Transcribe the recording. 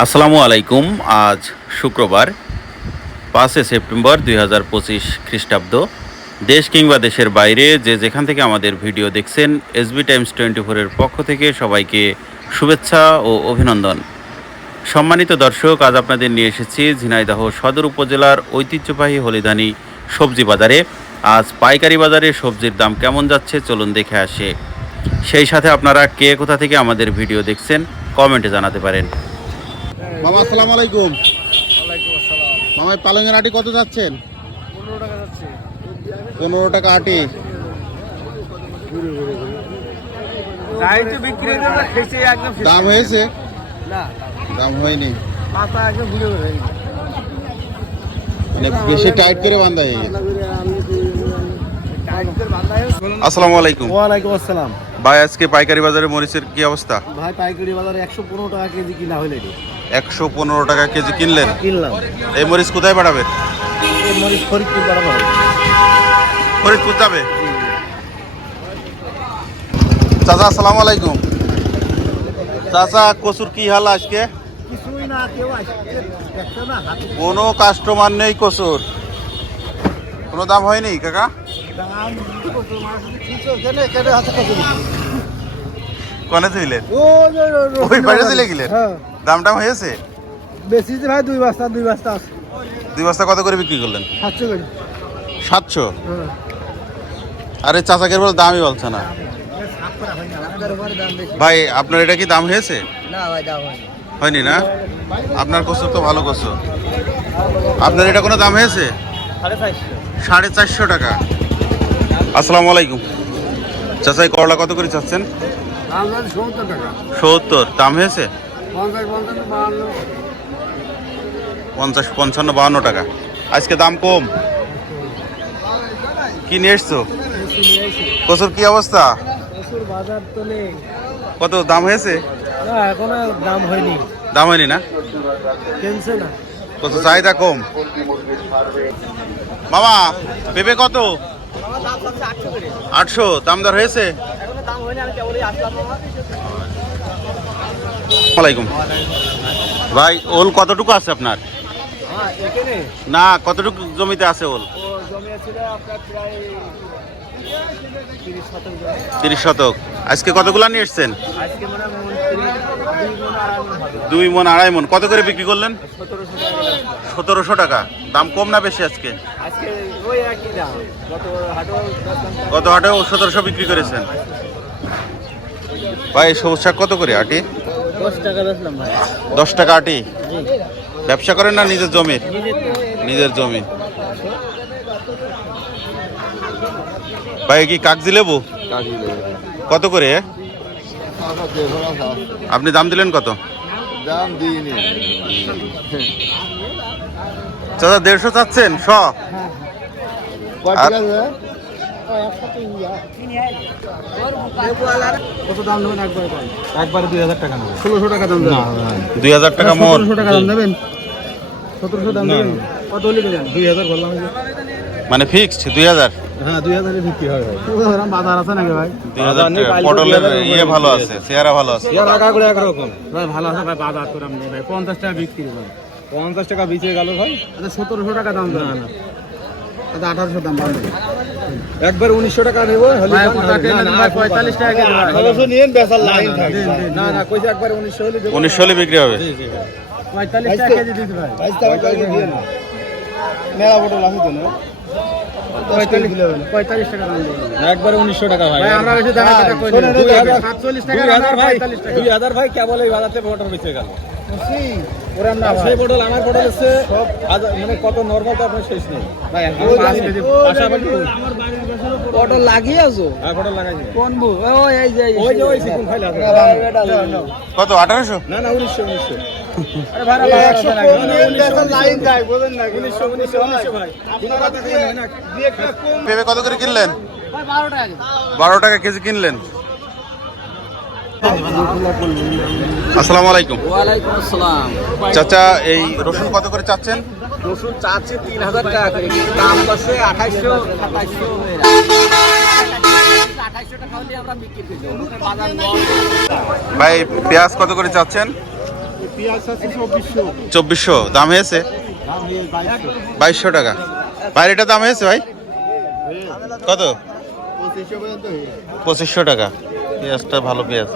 আসসালামু আলাইকুম। আজ শুক্রবার পাঁচে সেপ্টেম্বর দুই হাজার পঁচিশ খ্রিস্টাব্দ। দেশ কিংবা দেশের বাইরে যে যেখান থেকে আমাদের ভিডিও দেখছেন এসবি টাইমস টোয়েন্টি ফোরের পক্ষ থেকে সবাইকে শুভেচ্ছা ও অভিনন্দন। সম্মানিত দর্শক, আজ আপনাদের নিয়ে এসেছি ঝিনাইদহ সদর উপজেলার ঐতিহ্যবাহী হলিধানি সবজি বাজারে। আজ পাইকারি বাজারে সবজির দাম কেমন যাচ্ছে, চলুন দেখে আসে। সেই সাথে আপনারা কে কোথা থেকে আমাদের ভিডিও দেখছেন, কমেন্টে জানাতে পারেন। মামা আসসালামু আলাইকুম। ওয়ালাইকুম আসসালাম। মামা পালংয়ের আটি কত যাচ্ছেন? পনেরো টাকা যাচ্ছে। পনেরো টাকা আটি। দাম হয়েছে? দাম হয়নি। ঘুরে মানে বেশি টাইট করে বান্ধা হয়ে গেছে আসসালামু আলাইকুম। ওয়ালাইকুম আসসালাম। ভাই আজকে পাইকারি বাজারে মরিচের কি অবস্থা? ভাই পাইকারি বাজারে একশো পনেরো টাকা কেজি কিনা হইলে একশো পনেরো টাকা কেজি কিনলেন? কিনলাম। এই মরিচ কোথায় পাঠাবেন? এই মরিচ ফরিদপুর যাবে? চাচা আসসালামু আলাইকুম। চাচা কচুর কি হাল আজকে? কোনো কাস্টমার নেই কচুর। কোনো দাম হয়নি কাকা? কেনে ছিলেন ওই বাইরে। চলে গেলেন? হ্যাঁ দাম টাম হয়েছে বেশি ভাই দুই বস্তা দুই বস্তা আছে দুই বস্তা কত করে বিক্রি করলেন সাতশো করে সাতশো হ্যাঁ আরে চাচাকের বলে দামই বলছে না ভাই আপনার এটা কি দাম হয়েছে না ভাই দাম হয়নি না আপনার কচুর তো ভালো কচু আপনার এটা কোনো দাম হয়েছে সাড়ে চারশো টাকা আসসালামু আলাইকুম। চাচাই করলা কত করে চাচ্ছেন? সত্তর দাম হয়েছে? পঞ্চাশ পঞ্চান্ন বাহান্ন টাকা। আজকে দাম কম। কি নিয়ে এসছো? কচুর কি অবস্থা? কত দাম হয়েছে? দাম হয়নি। দাম হয়নি না? কত চাহিদা কম? বাবা পেঁপে কত? আটশো দাম দর হয়েছে ভাই ওল কতটুকু আছে আপনার? হ্যাঁ না কতটুকু জমিতে আছে ওল? জমি আছে আপনার প্রায় তিরিশ শতক। আজকে কতগুলা নিয়ে এসছেন? দুই মন আড়াই মন। কত করে বিক্রি করলেন? সতেরোশো টাকা। দাম কম না বেশি আজকে? গত হাটও সতেরোশো বিক্রি করেছেন। ভাই সবুজ শাক কত করে আটি? দশ টাকা আটি? ব্যবসা করেন না নিজের জমির নিজের জমি। ভাই কি কাগজি লেবু? কত করে আপনি দাম দিলেন কত? দাম দিইনি। চাচা দেড়শো চাচ্ছেন শ? একবার দুই হাজার টাকা সতেরোশো টাকা দাম দেবেন। সতেরোশো দাম দেবেন কত হলে দেবেন? দুই হাজার বললাম। মানে ফিক্সড দুই হাজার। হ্যাঁ দুই হাজারে বিক্রি হয় বাজার আছে নাকি ভাই? দুই হাজার পটলের ইয়ে ভালো আছে চেহারা ভালো আছে। টাকা করে একরকম। ভাই ভালো আছে ভাই বাজার করে আমি ভাই পঞ্চাশ টাকা বিক্রি ভাই। পঞ্চাশ টাকা বিচে গেল ভাই। আচ্ছা সতেরোশো টাকা দাম না না। আচ্ছা আঠারোশো দাম একবার উনিশশো টাকা নেব পঁয়তাল্লিশ টাকা বেচার লাইন না না কইছে একবার উনিশশো হলে উনিশশো হলে বিক্রি হবে। পঁয়তাল্লিশ টাকা কেজি দিতে ভাই। আছে তো না পঁয়তাল্লিশ পঁয়তাল্লিশ টাকা দাম একবারে উনিশশো টাকা ভাই। আমরা বেশি দাম সাতচল্লিশ টাকা ভাই দুই হাজার ভাই কেবল এই বাজার থেকে বেঁচে গেল। সেই পটল আমার পটল হচ্ছে মানে কত নর্মাল তো আপনার শেষ নেই। ভাই লাগিয়ে আছো? হ্যাঁ লাগাইছি কোন বু ওই যে ওই যে ওই সিকুন খাইলা কত আঠারোশো? না না উনিশশো উনিশশো। আরে ভাই একশো লাইন যায় বোঝেন না উনিশশো উনিশশো উনিশশো ভাই। পেঁপে কত করে কিনলেন? বারো টাকা কেজি। কিনলেন? আসসালামু আলাইকুম। ওয়ালাইকুম আসসালাম। চাচা এই রসুন কত করে চাচ্ছেন? রসুন চাচ্ছে তিন হাজার টাকা করে কিন্তু দাম আছে আঠাইশশো আঠাইশশো টাকা হলে আমরা বিক্রি করি। বাজার ভাই পেঁয়াজ কত করে চাচ্ছেন? চব্বিশশো। দাম হয়েছে? বাইশশো টাকা। বাইরেটা দাম হয়েছে ভাই? কত? পঁচিশশো টাকা। পেঁয়াজটা ভালো পেঁয়াজ।